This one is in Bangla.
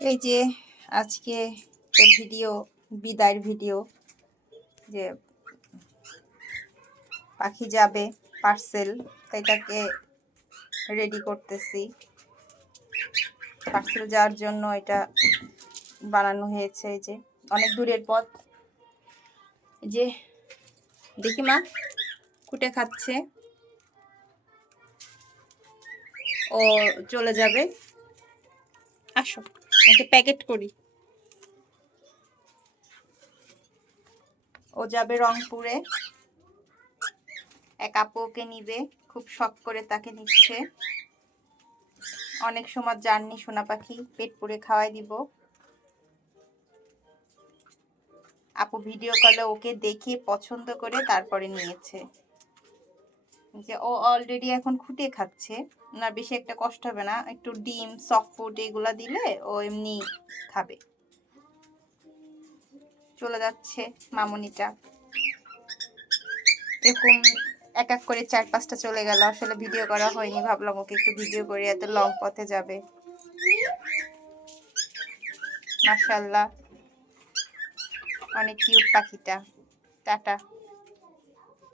এই যে আজকে ভিডিও, বিদায়ের ভিডিও, যে পাখি যাবে পার্সেল, তাই তাকে রেডি করতেছি। পার্সেল যাওয়ার জন্য এটা বানানো হয়েছে। এই যে অনেক দূরের পথ। যে দেখি মা কুটে খাচ্ছে, ও চলে যাবে। আসো ওকে প্যাকেট করি। ও যাবে রংপুরে, এক আপু ওকে নিবে, খুব শখ করে তাকে নিচ্ছে। অনেক সময় জার্নি, সোনা পাখি পেট পুড়ে খাওয়াই দিব। আপু ভিডিও কলে ওকে দেখে পছন্দ করে তারপরে নিয়েছে। যে ও অলরেডি এখন খুঁটে খাচ্ছে, না বেশি একটা কষ্ট হবে না, একটু ডিম, সফট ফুড এগুলা দিলে ও এমনি খাবে। চলে যাচ্ছে মামুনিটা। এরকম এক এক করে 4-5টা চলে গেল। আসলে ভিডিও করা হয়নি, ভাবলাম ওকে একটু ভিডিও করে, এত লং পথে যাবে। মাশাআল্লাহ, অনেক কিউট পাখিটা। টাটা।